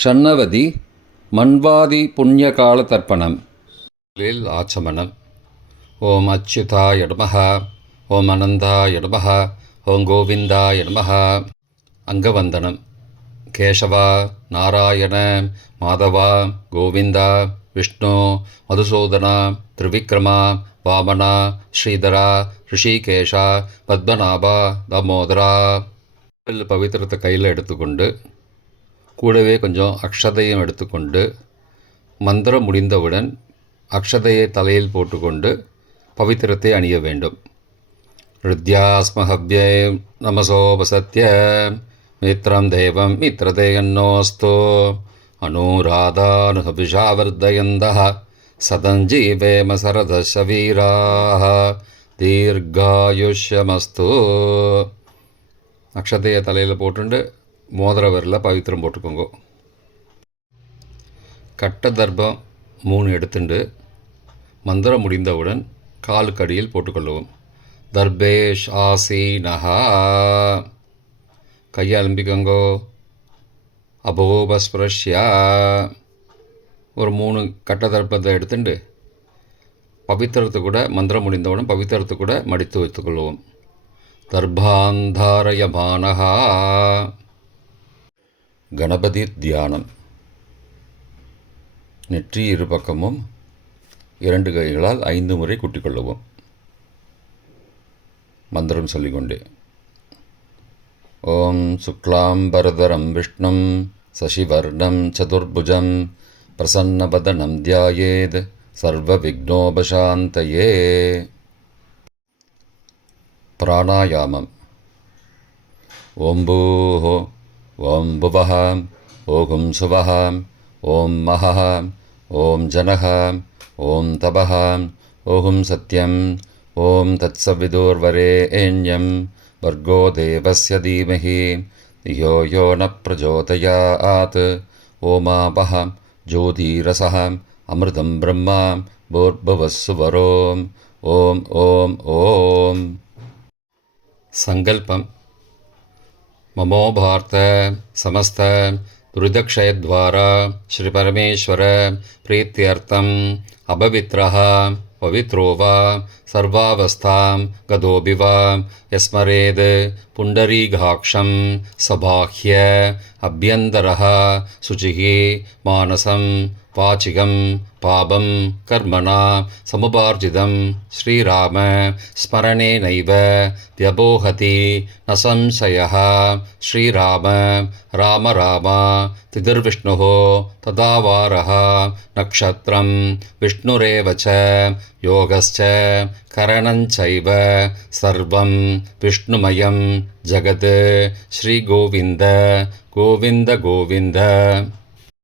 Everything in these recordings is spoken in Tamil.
ஷண்ணவதி மன்வாதி புண்ணியகால தர்ப்பணம். ஆச்சமனம். ஓம் அச்சுதாய நமஹ, ஓம் அனந்தாய நமஹ, ஓம் கோவிந்தாய நமஹ. அங்கவந்தனம். கேசவா, நாராயண, மாதவா, கோவிந்தா, விஷ்ணு, மதுசூதனா, திரிவிக்ரமா, வாமனா, ஸ்ரீதரா, ரிஷிகேஷா, பத்மநாபா, தாமோதரா. பவித்திரத்தை கையில் எடுத்துக்கொண்டு கூடவே கொஞ்சம் அக்ஷதையும் எடுத்துக்கொண்டு மந்திரம் முடிந்தவுடன் அக்ஷதையை தலையில் போட்டுக்கொண்டு பவித்திரத்தை அணிய வேண்டும். ருத்யாஸ்மஹவ்யே நமசோபசத்ய மித்ரம் தேவம் மித்ரதேயன்னோஸ்தோ அனுராதானுஹபிஷாவர்தயந்தः சதஞ்சீவேம சரதசவீராः தீர்காயுஷ்யமஸ்து. அக்ஷதையை தலையில் போட்டுண்டு மோதிர விரலில் பவித்திரம் போட்டுக்கோங்க. கட்ட தர்ப்பம் 3 எடுத்துண்டு மந்திரம் முடிந்தவுடன் காலுக்கடியில் போட்டுக்கொள்ளவும். தர்பேஷ் ஆசீனஹா. கையை அலம்பிக்கோங்கோ. அபோபஸ்பிரஷ்யா. ஒரு 3 கட்ட தர்ப்பத்தை எடுத்துட்டு பவித்திரத்தை கூட மந்திரம் முடிந்தவுடன் பவித்திரத்தை கூட மடித்து வைத்துக்கொள்வோம். தர்பாந்தாரயமானஹா. கணபதி தியானம். நெற்றி இரு பக்கமும் 2 கைகளால் 5 முறை கூட்டிக்கொள்ளவும். மந்திரம் சொல்லிக்கொண்டே. ஓம் சுக்லாம்பரதரம் விஷ்ணும் சசிவர்ணம் சதுர்புஜம் பிரசன்னவதனம் தியாயேத் சர்வ விக்னோபசாந்தயே. பிராணாயாமம். ஓம் பூஹோ, ஓம் புவஹ, ஓம் சுவஹ, ஓம் மஹஹ, ஓம் ஜனஹ, ஓம் தபஹ, ஓம் சத்யம், ஓம் தத்சவிதுர்வரேண்யம் வர்கோ தேவஸ்ய தீமஹி தியோ யோ ந பிரச்சோதயாத். ஓமாபஹ ஜோதிரசஹ அமிர்தம் பிரம்மா பூர்புவஸ்ஸுவரோம். ஓம் ஓம் ஓம். சங்கல்பம். மமோ பார்த்த சமஸ்த துரிதக்ஷயத்வாரா ஸ்ரீ பரமேஸ்வர பிரீத்தியர்த்தம் அபவித்ரஹ பவித்ரோ வா சர்வாவஸ்தாம் கதோபி வா யஸ்மரேத் புண்டரீகாக்ஷம் சபாஹ்ய அப்யந்தரஹ சுச்சிஹி மானசம் வாச்சிகம் பாபம் கர்மணா சமுபார்ஜிதம் ஸ்ரீராம ஸ்மரணேனைவ வியபோஹதி ந சம்சயः. ஸ்ரீராம ராம ராம திதிர்விஷ்ணுः ததாவாரः நக்ஷத்ரம் விஷ்ணுரேவ ச யோகஸ்ச கரணஞ்சைவ சர்வம் விஷ்ணுமயம் ஜகத். ஸ்ரீகோவிந்த கோவிந்த கோவிந்த.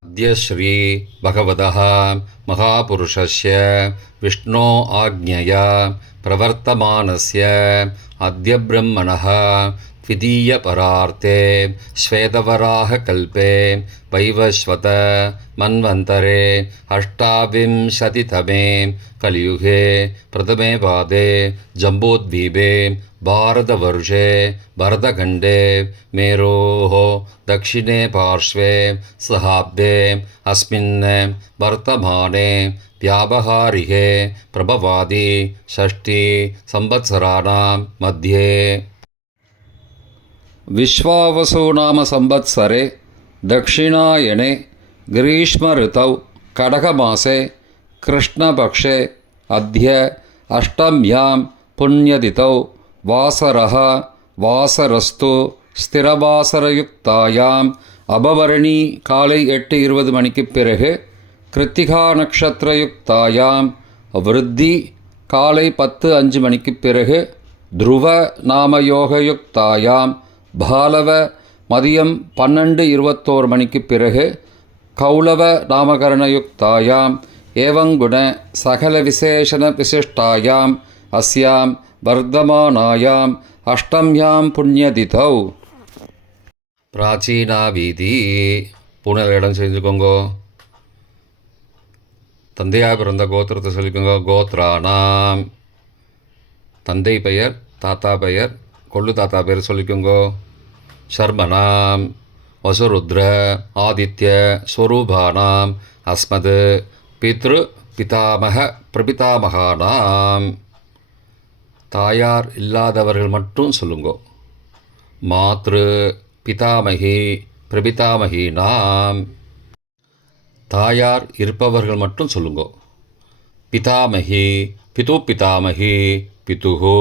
அத்ய ஸ்ரீ பகவதः மகாபுருஷஸ்ய விஷ்ணோ ஆக்ஞயா பிரவர்த்தமானஸ்ய அத்ய பிரம்மணः த்விதீய பரார்த்தே ஸ்வேதவராக கல்பே வைவஸ்வத மன்வந்தரே அஷ்டாவிம்சதிதமே கலியுகே பிரதமே பாதே ஜம்போத்வீபே பாரதவர்ஷே பரதகண்டே மேரோः दक्षिणे पार्श्वे सहाब्दे अस्मिन् वर्तमाने व्यावहारिके प्रभवादि षष्ठी संवत्सराणां मध्ये. विश्वावसु नाम संवत्सरे दक्षिणायने ग्रीष्म ऋतौ कडकमासे कृष्णपक्षे अद्य अष्टम्यां पुण्यतिथौ वासरः वासरस्तु ஸ்திரவாசரயுக்தாயாம் அபவரணி காலை 8:20 மணிக்கு பிறகு கிருத்திகா நக்ஷத்திரயுக்தாயாம் விருத்தி காலை 10:05 மணிக்கு பிறகு துருவ நாமயோகயுக்தாயாம் பாலவ மதியம் 12:21 மணிக்கு பிறகு கௌளவ நாமகரணயுக்தாயாம் ஏவங்குண சகல விசேஷண விசிஷ்டாயாம் அஸ்யாம் வர்தமானாயாம் அஷ்டம்யாம் புண்ணியதிதௌ. பிராச்சீனா வீதி. பூனல் இடம் செஞ்சுக்கோங்கோ. தந்தையாக பிறந்த கோத்திரத்தை சொல்லிக்கோங்க. கோத்ரானாம். தந்தை பெயர் தாத்தா பெயர் கொள்ளு தாத்தா பெயர் சொல்லிக்கோங்கோ. ஷர்மனாம். வசுருத்ர ஆதித்ய ஸ்வரூபானாம் அஸ்மத் பித்ரு பிதாமக பிரபிதாமகானாம். தாயார் இல்லாதவர்கள் மட்டும் சொல்லுங்கோ. மாத்ரு பிதாமகி பிரபிதாமகீனாம். தாயார் இருப்பவர்கள் மட்டும் சொல்லுங்கோ. பிதாமகி பிது பிதாமகி பிதுஹோ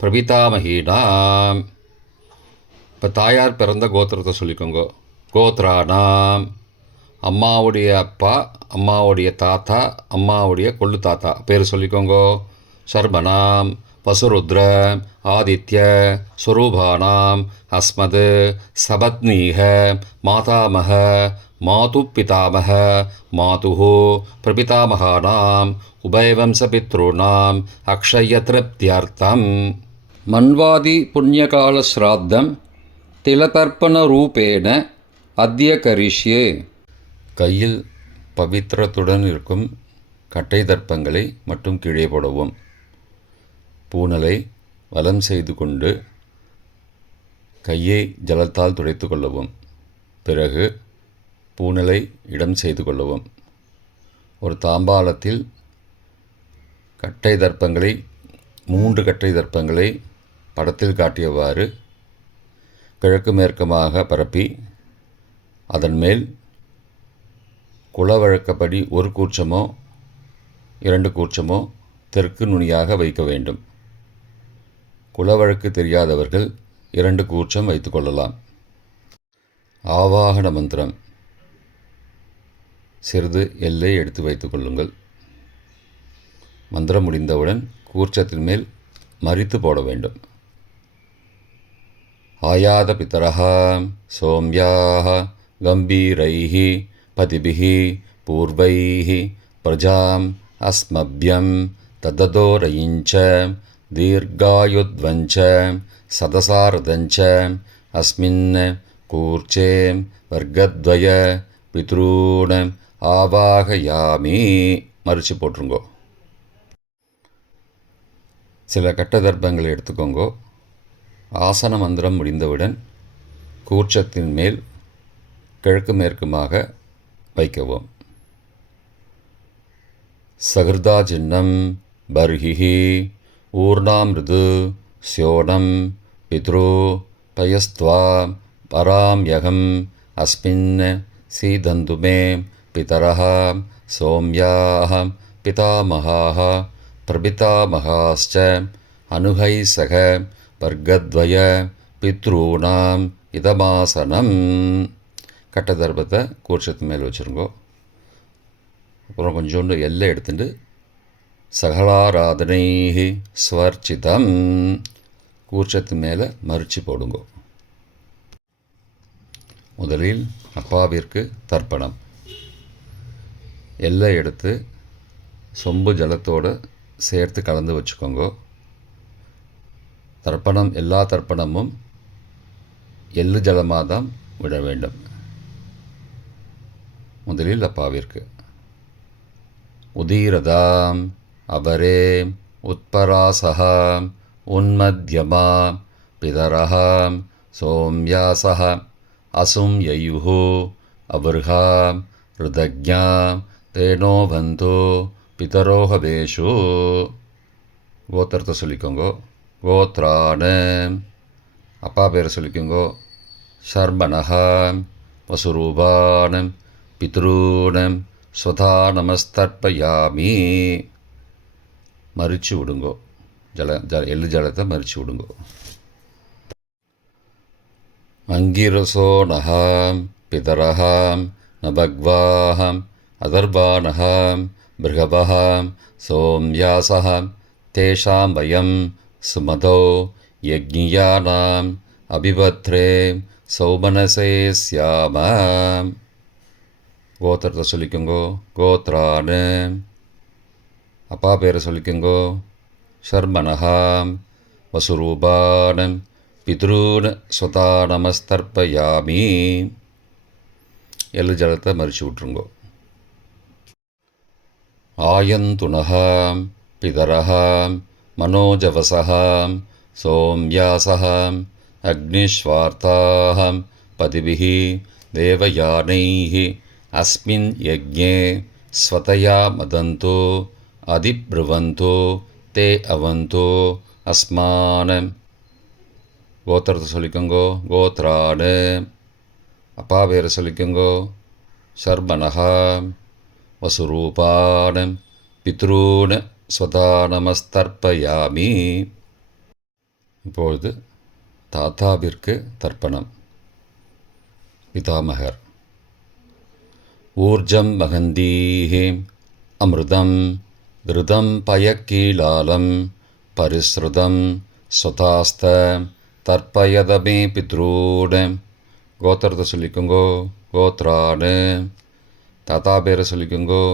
பிரபிதாமகீனாம். இப்போ தாயார் பிறந்த கோத்திரத்தை சொல்லிக்கோங்க. கோத்ரானாம், அம்மாவுடைய அப்பா, அம்மாவுடைய தாத்தா, அம்மாவுடைய கொள்ளு தாத்தா பேர் சொல்லிக்கோங்க. சர்மனாம் வசுருத்ர ஆதித்ய ஸ்வரூபானாம் அஸ்மத் சபத்னீக மாதாமக மாது பிதாமக மாதுஹோ பிரபிதாமகானாம் உபயவம்சபித்ருணாம் அக்ஷயத்ருப்தியர்த்தம். மன்வாதி புண்ணியகால ஸ்ராத்தம் திலதர்ப்பணரூபேண அத்ய கரிஷ்யே. கையில் பவித்திரத்துடன் இருக்கும் கட்டை தர்ப்பங்களை மட்டும் கீழே போடவும். பூனலை வலம் செய்து கொண்டு கையை ஜலத்தால் துடைத்து கொள்ளவும். பிறகு பூனலை இடம் செய்து கொள்ளவும். ஒரு தாம்பாளத்தில் கட்டை தர்ப்பங்களை 3 கட்டை தர்ப்பங்களை படத்தில் காட்டியவாறு கிழக்கு மேற்கமாக பரப்பி அதன் மேல் குலவழக்கப்படி 1 கூர்ச்சமோ 2 கூர்ச்சமோ தெற்கு நுனியாக வைக்க வேண்டும். குலவழக்கு தெரியாதவர்கள் 2 கூர்ச்சம் வைத்து கொள்ளலாம். ஆவாகன மந்திரம். சிறிது எல்லை எடுத்து வைத்து கொள்ளுங்கள். மந்திரம் முடிந்தவுடன் கூர்ச்சத்தின் மேல் மரித்து போட வேண்டும். ஆயாத பிதரஹ சோம்யாஹ கம்பீரைஹி பதிபிஹி பூர்வைஹி பிரஜாம் அஸ்மப்யம் தததோரயிஞ்ச தீர்காயுத்வஞ்ச சதசாரதஞ்ச அஸ்மின் கூர்ச்சே வர்க்கத்வய பித்ரூண ஆவாகயாமி. மறித்து போட்டுருங்கோ. சில கட்ட தர்ப்பங்களை எடுத்துக்கோங்கோ. ஆசன மந்திரம் முடிந்தவுடன் கூர்ச்சத்தின் மேல் கிழக்கு மேற்குமாக வைக்கவும். சகிருதா சின்னம் பர்ஹிஹி ஊர்ணாமிருது ஸ்யோனம் பித்ரு பயஸ்த்வா பராம்யகம் அஸ்மின் சீதந்துமே பிதரஹ சோம்யாஹ பிதாமகாஹ பிரபிதாமகாஸ்ச அனுகைசக வர்க்கத்வய பித்ரூணாம் இதமாசனம். கட்ட தர்ப்பத்தை கூர்ச்சத்து மேல் வச்சுருங்கோ. அப்புறம் கொஞ்சோண்டு எல்லை எடுத்துட்டு சகலாராதனை ஸ்வர்ச்சிதம் கூர்ச்சத்து மேலே மறித்து போடுங்கோ. முதலில் அப்பாவிற்கு தர்ப்பணம். எல்லை எடுத்து சொம்பு ஜலத்தோடு சேர்த்து கலந்து வச்சுக்கோங்க. தர்ப்பணம் எல்லா தர்ப்பணமும் எள்ளு ஜலமாக தான் விட வேண்டும். முதலில் அப்பாவிற்கு. உதீரதாம் அபரே உத்பராசஹாம் உன்மத்யமா பிதரஹாம் சோம்யாசஹ அசும் யயுஹோ அபர்ஹாம் ருதக்ஞாம் தேனோ பந்தோ பிதரோஹவேஷு. கோத்திரத்தை சொல்லிக்கோங்கோ. கோத்ரான அப்பா பேரை சொல்லிக்கோங்கோ. சர்மணஹாம் வசுரூபானம் பித்ரூனம் ஸ்வதா நமஸ்தர்ப்பயாமி. மறித்து விடுங்கோ. எள்ளு ஜலத்தை மறித்து விடுங்கோ. அங்கிரசோனஹாம் பிதரஹாம் நபக்வாஹாம் அதர்வானஹாம் பிருகவஹாம் சோம்யாசஹாம் தேஷாம் வயம் சுமதோ யக்ஞியானாம் அபிபத்ரே சௌமனசே ஸ்யாமாம். கோத்திரத்தை சொல்லிக்கோங்கோ. கோத்ரானு அப்பா பேரை சொல்லிக்கோங்கோ. ஷர்மணஹாம் வசுரூபானம் பித்ரூன் ஸ்வதா நமஸ்தர்ப்பயாமி. எள்ளு ஜலத்தை மறித்து விட்ருங்கோ. ஆயந்துணஹாம் பிதரஹாம் மனோஜவசஹாம் சோம்யாசஹாம் அக்னிஸ்வார்த்தாஹாம் பதிபிஹி देवयानैः अस्मिन् यज्ञे स्वतया मदन्तो अधिब्रुवन्तो ते अवन्तो अस्मान् கோத்திரத்தை சொல்லிக்கோங்கோ. கோத்ராடு. அப்பா பேரை சொல்லிக்கோங்கோ. சர்மனஹா. வசுரூபான் பித்ரூன் ஸ்வதா நமஸ்தர்ப்பயாமி. இப்பொழுது தாத்தாவிற்கு தர்ப்பணம். பிதாமகர். ஊர்ஜம் மகந்தீஹி அமிர்தம் கிருதம் பயக்கீலாலம் பரிஸ்ருதம் ஸ்வதாஸ்த தர்ப்பயதமே பித்ரூன். கோத்திரத்தை சொல்லிக்கோங்கோ. கோத்ராடு. தாத்தா பேரை சொல்லிக்கோங்கோ.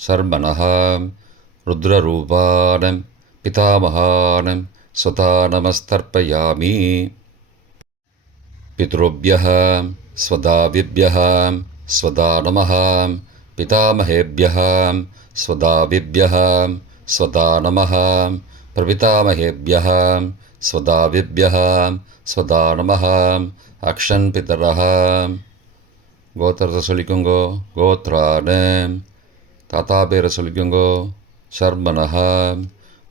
சர்மனஹா. ருத்ரரூபான் பிதாமகான் ஸ்வதா நமஸ்தர்ப்பயாமி. பித்ருभ्यः स्वदाविभ्यः स्वदा नमः. पितामहेभ्यः स्वदाविभ्यः स्वदा नमः. प्रपितामहेभ्यः स्वदाविभ्यः स्वदा नमः. अक्षन् पितरः. கோத்திரத்தை சொல்லிக்கோங்கோ. கோத்ரான். தாத்தா பேரை சொல்லிக்கோங்கோ. சர்மனஹா.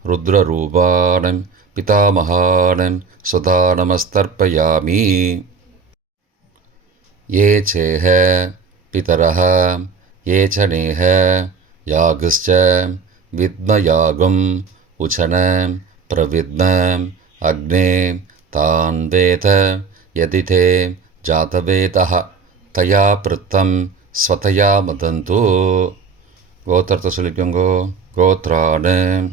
ருத்ரரூபான் பிதாமகான் ஸ்வதா நமஸ்தர்ப்பயாமி. ये चेह पितरः ये च नेह यागश्च विद्मयागम् उचन प्रविद्म अग्ने तान् वेद यदि ते जातवेदः तया पृत्तं स्वतया मदन्तु. கோத்திரத்தை சொல்லிக்கோங்கோ. கோத்ரான்.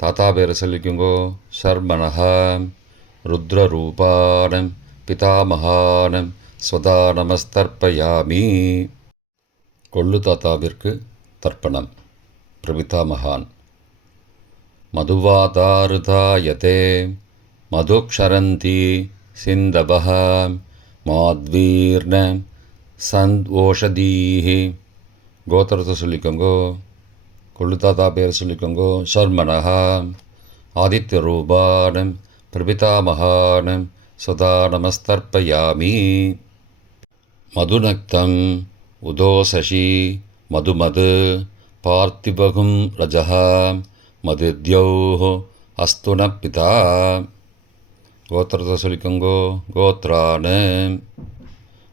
தாத்தா பேரை சொல்லிக்கோங்கோ. சர்மனஹா. ருத்ரரூபான் பிதாமகான் ஸ்வதா நமஸ்தர்ப்பயாமி. கொள்ளு தாத்தாவிற்கு தர்ப்பணம். பிரபிதாமகான். மதுவாதாருதாயதே மதுக்ஷரந்தி சிந்தவஹ மாத்வீர்ண சந்த்வோஷதீஹி. கோத்திரத்தை சொல்லிக்கோங்கோ. கொள்ளு தாத்தா பேர் சொல்லிக்கோங்கோ. சர்மனஹா. ஆதித்யரூபான் பிரபிதாமகான் ஸ்வதா நமஸ்தர்ப்பயாமி. மதுநக்தம் உதோசசி மதுமது பார்த்திபகும் ரஜः மதுத்யௌः அஸ்துன பிதா. கோத்திரத்தை சொல்லிக்கோங்கோ. கோத்ரான்.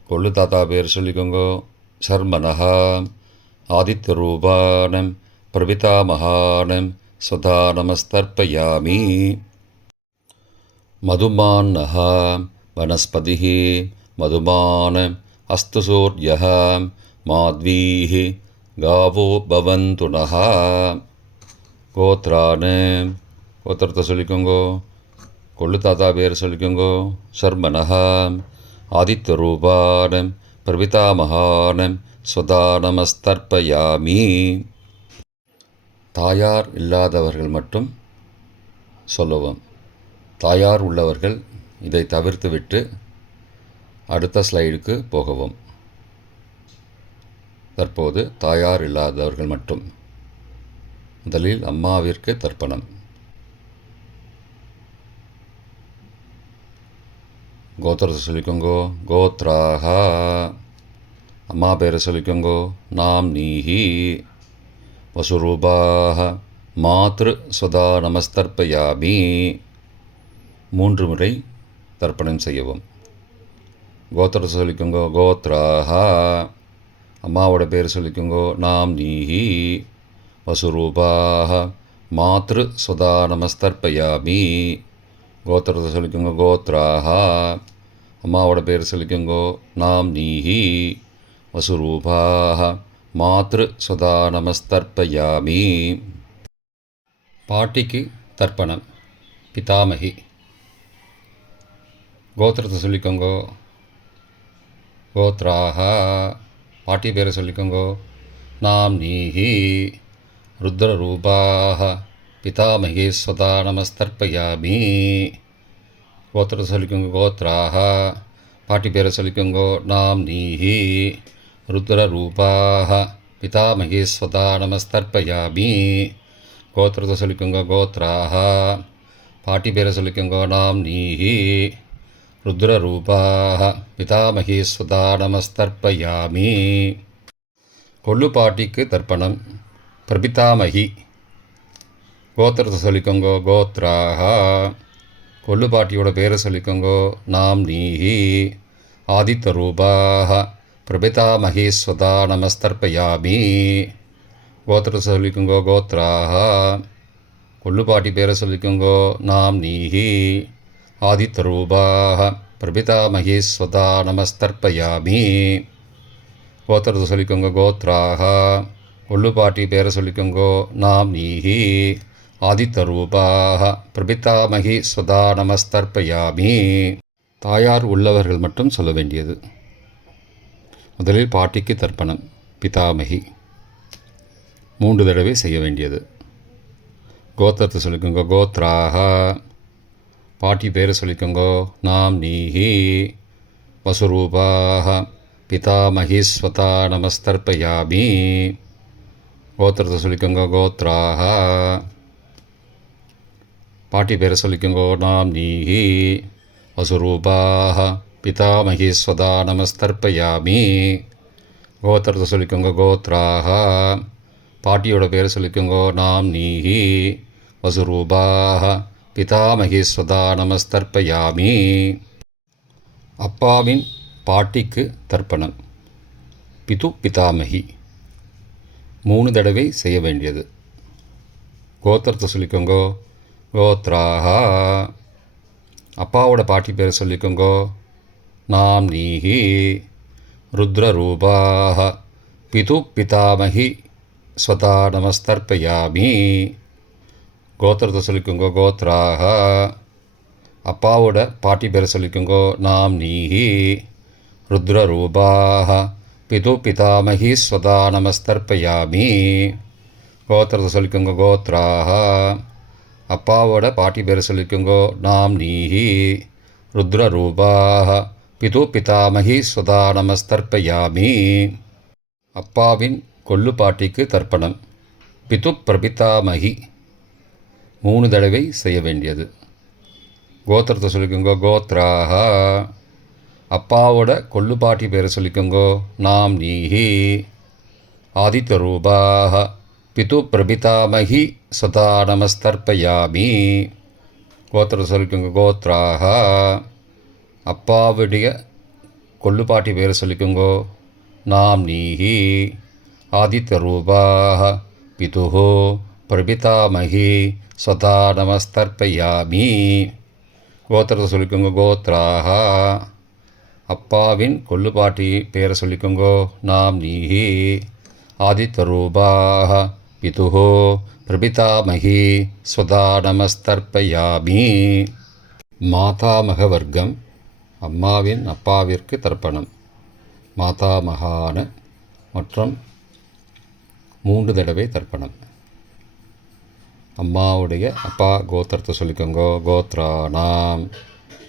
கொள்ளு தாத்தா பேர் சொல்லிக்கோங்கோ. சர்மனஹா. ஆதித்யரூபான் பிரபிதாமகான் ஸ்வதா நமஸ்தர்ப்பயாமி. மதுமான்னः वनस्पतिः मधुमान् अस्तु सूर्यः माध्वीः गावो भवन्तु नः. கோத்ரான். கோத்திரத்தை சொல்லிக்கோங்கோ. கொள்ளு தாத்தா பேர் சொல்லிக்கோங்கோ. சர்மனஹா. ஆதித்யரூபான் பிரபிதாமகான் ஸ்வதா நமஸ்தர்ப்பயாமி. தாயார் இல்லாதவர்கள் மட்டும் சொல்லவும். தாயார் உள்ளவர்கள் இதை தவிர்த்துவிட்டு அடுத்த ஸ்லைடுக்கு போகவும். தற்போது தாயார் இல்லாதவர்கள் மட்டும். முதலில் அம்மாவிற்கு தர்ப்பணம். கோத்திரத்தை சொல்லிக்கோங்கோ. கோத்ராஹா. அம்மா பேரை சொல்லிக்கோங்கோ. நாம் நீஹி. வசுரூபாஹ மாத்ரு ஸ்வதா நமஸ்தர்ப்பயாமி. 3 முறை தர்ப்பணம் செய்யவும். கோத்திரத்தை சொல்லிக்கோங்கோ. கோத்ராஹா. அம்மாவோட பேர் சொல்லிக்கோங்கோ. நாம் நீஹி. வசுரூபாஹ மாத்ரு ஸ்வதா நமஸ்தர்ப்பயாமி. கோத்திரத்தை சொல்லிக்கோங்கோ. கோத்ராஹா. அம்மாவோட பேர் சொல்லிக்கோங்கோ. நாம் நீஹி. வசுரூபாஹ மாத்ரு ஸ்வதா நமஸ்தர்ப்பயாமி. பாட்டிக்கு தர்ப்பணம். பிதாமகி. கோத்திரத்தை சொல்லிக்கோங்கோ. கோத்ராஹா. பாட்டி பேரை சொல்லிக்கோங்கோ. நாம் நீஹி. ருத்ரரூபாஹ பிதாமகி ஸ்வதா நமஸ்தர்ப்பயாமி. கோத்திரத்தை சொல்லிக்கோங்கோ. கோத்ராஹா. பாட்டி பேரை சொல்லிக்கோங்கோ. நாம் நீஹி. ருத்ரரூபாஹ பிதாமகி ஸ்வதா நமஸ்தர்ப்பயாமி. கோத்திரத்தை சொல்லிக்கோங்கோ. கோத்ராஹா. பாட்டி பேரை சொல்லிக்கோங்கோ. நாம் நீஹி. ருத்ரரூபாஹ பிதாமகி சுதா நமஸ்தர்ப்பயாமி. கொள்ளு பாட்டிக்கு தர்ப்பணம். பிரபிதாமகி கோத்திரத்தை சொல்லிக்கோங்கோ. கோத்ராஹா கொள்ளு பாட்டியோட பேரை சொல்லிக்கோங்கோ. நாம் நீஹி ஆதித்த ரூபாக பிரபிதாமகி சுதா நமஸ்தர்ப்பயாமி. கோத்திரத்தை சொல்லிக்கோங்கோ. கோத்ராஹா கொள்ளு பாட்டி பேரை சொல்லிக்கோங்கோ. நாம் நீஹி ஆதித்த ரூபாக பிரபிதாமகி சுதா நமஸ்தர்ப்பயாமி. கோத்திரத்தை சொல்லிக்கோங்க. கோத்ராஹா கொள்ளு பாட்டி பேரை சொல்லிக்கோங்கோ. நாம் நீஹி ஆதித்த ரூபாக பிரபிதாமகி சுதா நமஸ்தர்ப்பயாமி. தாயார் உள்ளவர்கள் மட்டும் சொல்ல வேண்டியது. முதலில் பாட்டிக்கு தர்ப்பணம். பிதாமகி 3 தடவை செய்ய வேண்டியது. கோத்திரத்தை சொல்லிக்கோங்க. கோத்ராஹா பாட்டி பேரை சொல்லிக்கோங்கோ. நாம் நீஹி வசுரூபாக பிதாமகி ஸ்வதா நமஸ்தர்ப்பயாமி. கோத்திரத்தை சொல்லிக்கோங்க. கோத்ராஹா பாட்டி பேரை சொல்லிக்கோங்கோ. நாம் நீஹி வசுரூபாக பிதாமகி ஸ்வதா நமஸ்தர்ப்பயாமி. கோத்திரத்தை சொல்லிக்கோங்க. கோத்ராஹா பாட்டியோட பேரை சொல்லிக்கோங்கோ. நாம் நீஹி வசுரூபாக பிதாமகி ஸ்வதா நமஸ்தர்ப்பயாமி. அப்பாவின் பாட்டிக்கு தர்ப்பணம். பிது பிதாமகி 3 தடவை செய்ய வேண்டியது. கோத்திரத்தை சொல்லிக்கோங்கோ. கோத்ராஹா அப்பாவோட பாட்டி பேரை சொல்லிக்கோங்கோ. நாம் நீஹி ருத்ரரூபாக பிது பிதாமகி ஸ்வதா நமஸ்தர்ப்பயாமி. கோத்திரத்தை சொல்லிக்கோங்கோ. கோத்ராஹா அப்பாவோட பாட்டி பேரை சொல்லிக்கோங்கோ. நாம் நீஹி ருத்ரரூபாக பிது பிதாமகி ஸ்வதா நமஸ்தர்ப்பயாமி. கோத்திரத்தை சொல்லிக்கோங்க. கோத்ராஹா அப்பாவோட பாட்டி பேரை சொல்லிக்கோங்கோ. நாம் நீஹி ருத்ரரூபாக பிது பிதாமகி ஸ்வதா நமஸ்தர்ப்பயாமி. அப்பாவின் கொள்ளு பாட்டிக்கு தர்ப்பணம். பிது பிரபிதாமகி 3 தடவை செய்ய வேண்டியது. கோத்திரத்தை சொல்லிக்கோங்கோ. கோத்ராஹா அப்பாவோட கொள்ளு பாட்டி பேரை சொல்லிக்கோங்கோ. நாம் நீஹி ஆதித்த ரூபாக பிது பிரபிதாமகி ஸ்வதா நமஸ்தர்ப்பயாமி. கோத்திரத்தை சொல்லிக்கோங்க. கோத்ராஹா அப்பாவுடைய கொள்ளு பாட்டி பேரை சொல்லிக்கோங்கோ. நாம் நீஹி ஆதித்த ரூபாக பிது பிரபிதாமகி ஸ்வதா நமஸ்தர்ப்பயாமி. கோத்திரத்தை சொல்லிக்கோங்க. கோத்ராஹா அப்பாவின் கொள்ளு பாட்டி பேரை சொல்லிக்கோங்கோ. நாம் நீஹி ஆதித்த ரூபாக பிது பிரபிதாமகி ஸ்வதா நமஸ்தர்ப்பயாமி. மாதாமக வர்க்கம். அம்மாவின் அப்பாவிற்கு தர்ப்பணம். மாதாமகான மற்றும் 3 தடவை தர்ப்பணம். அம்மாவுடைய அப்பா கோத்திரத்தை சொல்லிக்கோங்கோ. கோத்ராணாம்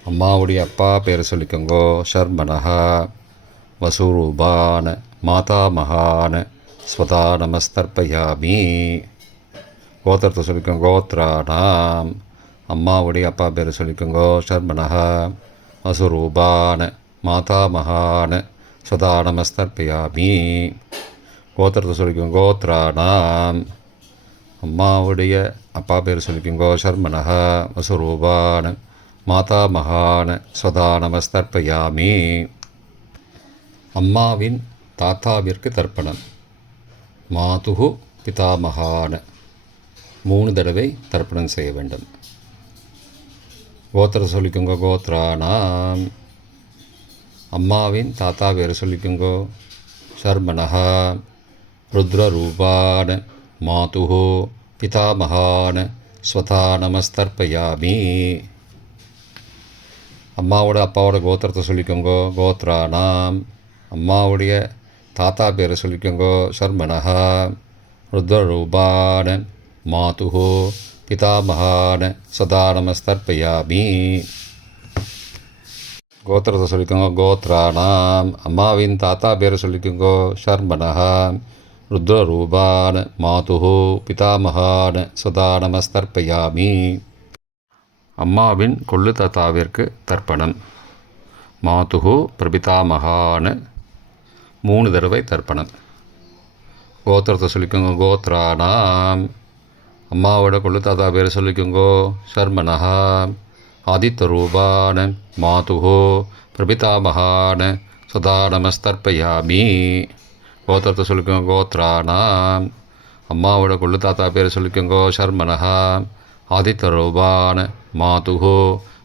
அம்மாவுடைய அப்பா பேரை சொல்லிக்கோங்கோ. ஷர்மனஹா வசுரூபான மாதாமகான ஸ்வதா நமஸ்தர்ப்பயாமி. கோத்திரத்தை சொல்லிக்கோங்க. கோத்ராணாம் அம்மாவுடைய அப்பா பேரை சொல்லிக்கோங்கோ. ஷர்மனஹா வசுரூபான மாதாமகான ஸ்வதா நமஸ்தர்ப்பயாமி. கோத்திரத்தை சொல்லிக்கோங்க. கோத்ராணாம் அம்மாவுடைய அப்பா பேர் சொல்லிக்கோங்கோ. ஷர்மனஹா வசுரூபான மாதாமகான ஸ்வதா நமஸ்தர்ப்பயாமி. அம்மாவின் தாத்தாவிற்கு தர்ப்பணம். மாதுகு பிதாமகான 3 தடவை தர்ப்பணம் செய்ய வேண்டும். கோத்திர சொல்லிக்கோங்க. கோத்ராணாம் அம்மாவின் தாத்தா பேர் சொல்லிக்கோங்கோ. ஷர்மனஹா ருத்ரரூபான மாதுகு பிதாமகான ஸ்வதா நமஸ்தர்ப்பயாமி. அம்மாவோட அப்பாவோட கோத்திரத்தை சொல்லிக்கோங்கோ. கோத்ராணாம் அம்மாவுடைய தாத்தா பேரை சொல்லிக்கோங்கோ. ஷர்மனஹா ருத்ரரூபான மாதுகு பிதாமகான சதா நமஸ்தர்ப்பயாமி. கோத்திரத்தை சொல்லிக்கோங்க. கோத்ராணாம் அம்மாவின் தாத்தா பேரை சொல்லிக்கோங்கோ. ஷர்மனஹா ருத்ரரூபான மாதுகு பிதாமகான சதா நமஸ்தர்ப்பயாமி. அம்மாவின் கொள்ளு தாத்தாவிற்கு தர்ப்பணம். மாதுகு பிரபிதாமகான்னு 3 தடவை தர்ப்பணம். கோத்திரத்தை சொல்லிக்கோங்க. கோத்ரானாம், அம்மாவோட கொள்ளு தாத்தா பேர் சொல்லிக்கோங்கோ. சர்மனஹா ஆதித்தரூபான மாதுகோ பிரபிதாமகான சதா நமஸ்தர்ப்பயாமி. கோத்திரத்தை சொல்லிக்கோங்க. கோத்ரானாம், அம்மாவோட கொள்ளு தாத்தா பேர் சொல்லிக்கோங்கோ. சர்மனஹா ஆதித்தரூபான மாதுகோ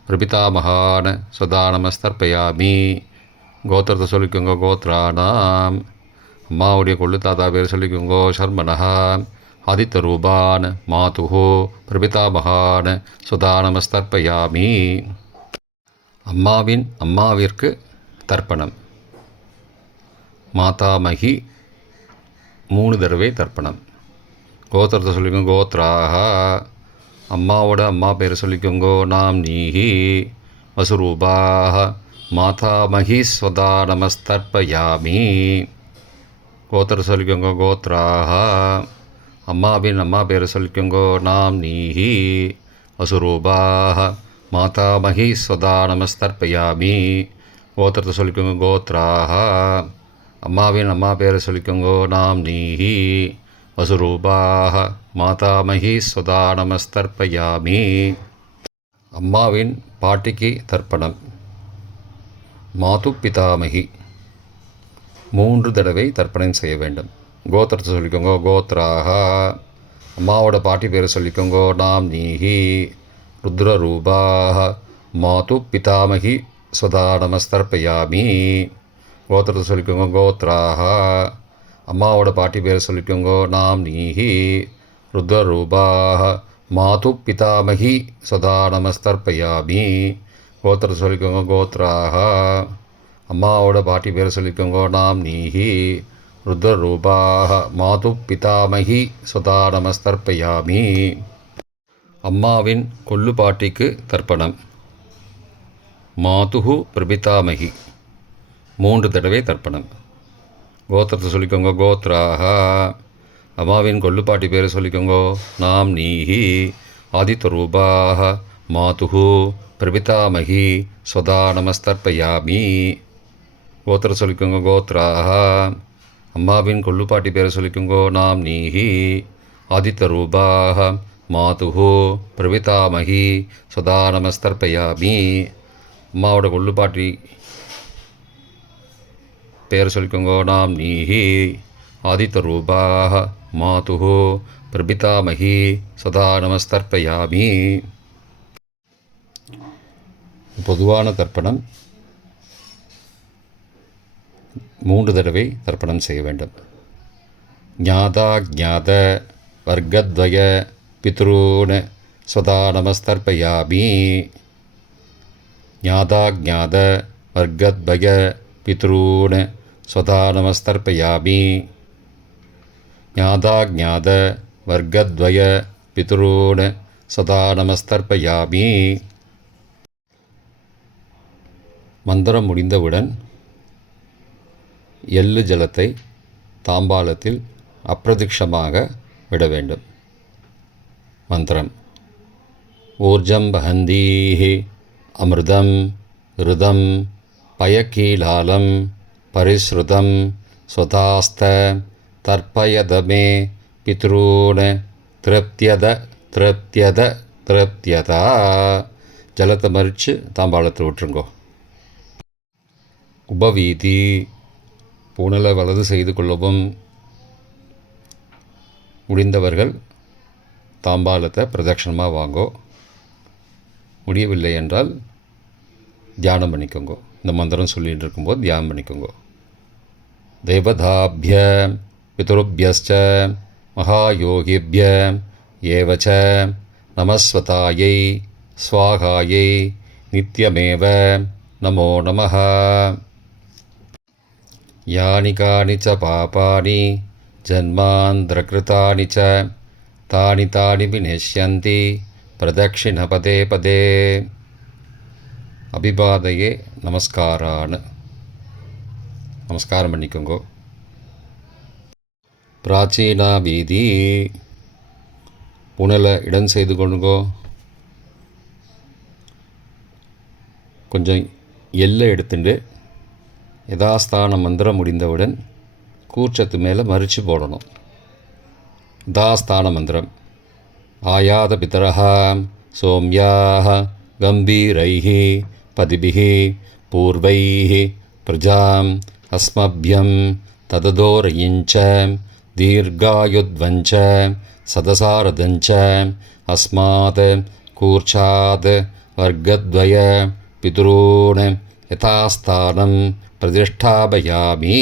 பிரபிதாமகான சதா நமஸ்தர்ப்பயாமி. கோத்திரத்தை சொல்லிக்கோங்க. கோத்ரானாம், அம்மாவுடைய கொள்ளு தாத்தா பேர் சொல்லிக்கோங்கோ. சர்மனஹா ஆதித்தரூபான் மாதுகோ பிரபிதாமகான சுதா நமஸ்தர்ப்பயாமி. அம்மாவிற்கு தர்ப்பணம். மாதாமகி 3 தடவை தர்ப்பணம். கோத்திரத்தை சொல்லிக்கோங்க. கோத்ராக, அம்மாவோட அம்மா பேர் சொல்லிக்கோங்கோ. நாம் நீஹி வசுரூபாக மாதாமகி ஸ்வதா நமஸ்தர்ப்பயாமி. கோத்திர சொல்லிக்கோங்க. கோத்ராக, அம்மாவின் அம்மா பேர் சொல்லிக்கோங்கோ. நாம் நீஹி வசுரூபாக மாதாமகி ஸ்வதா நமஸ்தர்ப்பயாமி. கோத்திரத்தை சொல்லிக்கோங்க. கோத்ராக, அம்மாவின் அம்மா பேர் சொல்லிக்கோங்கோ. நாம் நீஹி வசுரூபாக மாதாமகி ஸ்வதா நமஸ்தர்ப்பயாமி. அம்மாவின் பாட்டிக்கு தர்ப்பணம். மாது பிதாமகி 3 தடவை தர்ப்பணம் செய்ய வேண்டும். கோத்திரத்தை சொல்லிக்கோங்க. கோத்ராக, அம்மாவோட பாட்டி பேர் சொல்லிக்கோங்கோ. நாம் நீஹி ருத்ரரூபாக மாது பிதாமகி ஸ்வதா நமஸ்தர்ப்பயாமி. கோத்திரத்தை சொல்லிக்கோங்க. கோத்ராக, அம்மாவோட பாட்டி பேர் சொல்லிக்கோங்கோ. நாம் நீஹி ருத்ரரூபாக மாது பிதாமகி ஸ்வதா நமஸ்தர்ப்பயாமி. கோத்திரத்தை சொல்லிக்கோங்க. கோத்ராக, அம்மாவோட பாட்டி பேர் சொல்லிக்கோங்கோ. நாம் நீஹி ருத்ரரூபாக மாது பிதாமகி ஸ்வதா நமஸ்தர்ப்பயாமி. அம்மாவின் கொள்ளு பாட்டிக்கு தர்ப்பணம். மாதுகு பிரபிதாமகி 3 தடவை தர்ப்பணம். கோத்திரத்தை சொல்லிக்கோங்க. கோத்ராக, அம்மாவின் கொள்ளு பாட்டி பேர் சொல்லிக்கோங்கோ. நாம் நீஹி ஆதித்தரூபாக மாதுகு பிரபிதாமகி ஸ்வதா நமஸ்தர்ப்பயாமி. கோத்திர சொல்லிக்கோங்க. கோத்ராக, அம்மாவின் கொள்ளு பாட்டி பேர் சொல்லிக்கோங்கோ. நாம் நீஹி ஆதித்தரூபாக மாதுகு பிரபிதாமகி ஸ்வதா நமஸ்தர்ப்பயாமி. அம்மாவோட கொள்ளு பாட்டி பேர் சொல்லிக்கோங்கோ. நாம் நீஹி ஆதித்தரூபாக மாதுகு பிரபிதாமகி ஸ்வதா நமஸ்தர்ப்பயாமி. பொதுவான தர்ப்பணம் 3 தடவை தர்ப்பணம் செய்ய வேண்டும். ஞாதா ஞாத வர்க்கத்வய பித்ரூன் ஸ்வதா நமஸ்தர்ப்பயாமி. ஞாதா ஞாத வர்க்கத்வய பித்ரூன் ஸ்வதா நமஸ்தர்ப்பயாமி. ஞாதா ஞாத வர்க்கத்வய பித்ரூன் ஸ்வதா நமஸ்தர்ப்பயாமி. மந்திரம் முடிந்தவுடன் எள்ளு ஜலத்தை தாம்பாளத்தில் அப்பிரதிக்ஷமாக விட வேண்டும். மந்திரம். ஊர்ஜம் வஹந்தீஹி அமிர்தம் ருதம் பயக்கீலாலம் பரிஸ்ருதம் ஸ்வதாஸ்த தர்ப்பயதமே பித்ரூன் திருப்தியத திருப்தியத திருப்தியதா. ஜலத்தை மறித்து தாம்பாளத்தில் விட்டுருங்கோ. உபவீதி. புனலை வலது செய்து கொள்ளவும். முடிந்தவர்கள் தாம்பாளத்தை பிரதட்சணமாக வாங்கோ. முடியவில்லை என்றால் தியானம் பண்ணிக்கோங்க. இந்த மந்திரம் சொல்லிகிட்டு இருக்கும்போது தியானம் பண்ணிக்கோங்க. தேவதாபிய பிதுருபியஸ்ச மகாயோகிபிய ஏவச்ச நமஸ்வதாயை ஸ்வாகாயை நித்யமேவ நமோ நமः. யானி கானி ச பாபானி ஜன்மாந்திரகிருதானி ச தானி தானி விநஷ்யந்தி பிரதட்சிண பதே பதே. அபிபாதையே நமஸ்காரான்னு நமஸ்காரம் பண்ணிக்கோங்க. பிராச்சீனா வீதி. புனலை இடம் செய்து கொள்ளுங்கோ. கொஞ்சம் எல்லை எடுத்துட்டு யதாஸ்தான மந்திரம் முடிந்தவுடன் கூர்ச்சத்து மேலே மறித்து போடணும். யதாஸ்தான மந்திரம் ஆயாத பிதரஹ சோம்யாக கம்பீரைஹி பதிபிஹி பூர்வைஹி பிரஜாம் அஸ்மப்யம் தததோரயிஞ்ச தீர்காயுத்வஞ்ச சதசாரதஞ்ச அஸ்மாத் கூர்ச்சாத் வர்க்கத்வய பிதுரூன் யதாஸ்தானம் பிரதிஷ்டாபயாமி.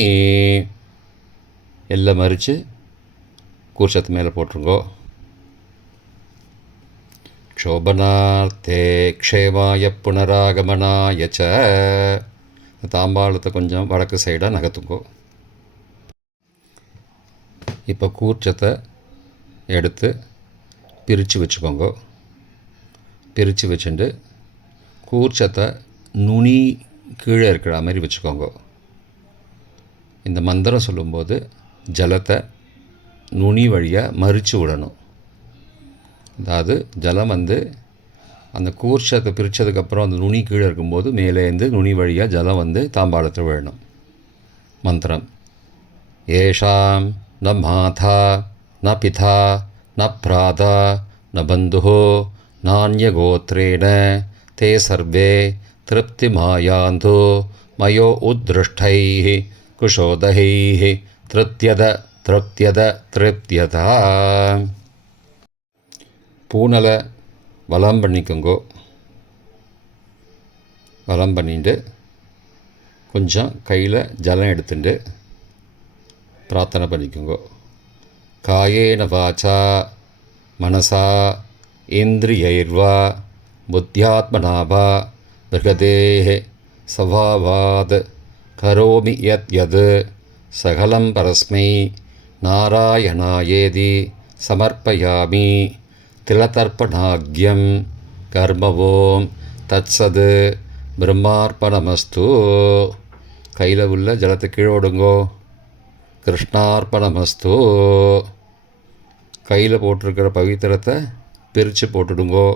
எல்லாம் மறித்து கூர்ச்சத்து மேலே போட்டுருங்கோ. க்ஷோபனார்த்தே க்ஷேமாய புனராகமனாய ச. தாம்பாளத்தை கொஞ்சம் வடக்கு சைடாக நகர்த்துங்கோ. இப்போ கூர்ச்சத்தை எடுத்து பிரித்து வச்சுக்கோங்க. பிரித்து வச்சுட்டு கூர்ச்சத்தை நுனி கீழே இருக்கிற மாதிரி வச்சுக்கோங்க. இந்த மந்திரம் சொல்லும்போது ஜலத்தை நுனி வழியாக மறித்து விடணும். அதாவது ஜலம் அந்த கூர்ச்சத்தை பிரித்ததுக்கப்புறம் அந்த நுனி கீழே இருக்கும்போது மேலேருந்து நுனி வழியாக ஜலம் தாம்பாளத்தில் விழணும். மந்திரம் ஏஷாம் ந மாதா ந பிதா ந பிராதா ந பந்துஹோ நான்யகோத்ரேண தே சர்வே திருப்திமாயாந்து மயோ உத்ருஷ்டைः குஷோதகைः திருப்தியதா. பூனலை வலம் பண்ணிக்கோங்கோ. வலம் பண்ணிட்டு கொஞ்சம் கையில் ஜலம் எடுத்துட்டு பிரார்த்தனை பண்ணிக்கோங்கோ. காயேன வாச்சா மனசா இந்திரியைர்வா புத்தியாத்மனாவா பிருகதேஹ சவாவாத் கரோமி யத் சகலம் பரஸ்மை நாராயணாயேதி சமர்ப்பயாமி திலதர்ப்பணாக்யம் கர்மவோம் தத்சத் பிரம்மார்ப்பணமஸ்து. கையில் உள்ள ஜலத்தை கீழே விடுங்கோ. கிருஷ்ணார்ப்பணமஸ்து. கையில் போட்டிருக்கிற பவித்திரத்தை பிரித்து போட்டுடுங்கோ.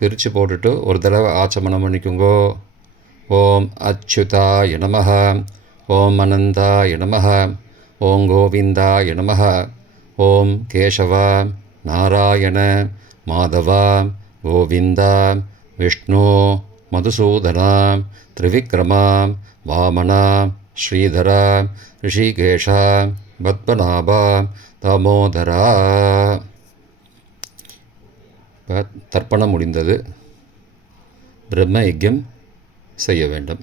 பிரித்து போட்டுட்டு ஒரு தடவை ஆச்சமனம் பண்ணிக்கோங்கோ. ஓம் அச்சுதாய நமஹ, ஓம் அனந்தாய நமஹ, ஓம் கோவிந்தாய நமஹ, ஓம் கேசவா நாராயண மாதவா கோவிந்தா விஷ்ணு மதுசூதனா திரிவிக்ரமா வாமனா ஸ்ரீதரா ரிஷிகேஷா பத்மநாபா தாமோதரா. தர்ப்பணம் முடிந்தது. பிரம்ம யஜ்யம் செய்ய வேண்டும்.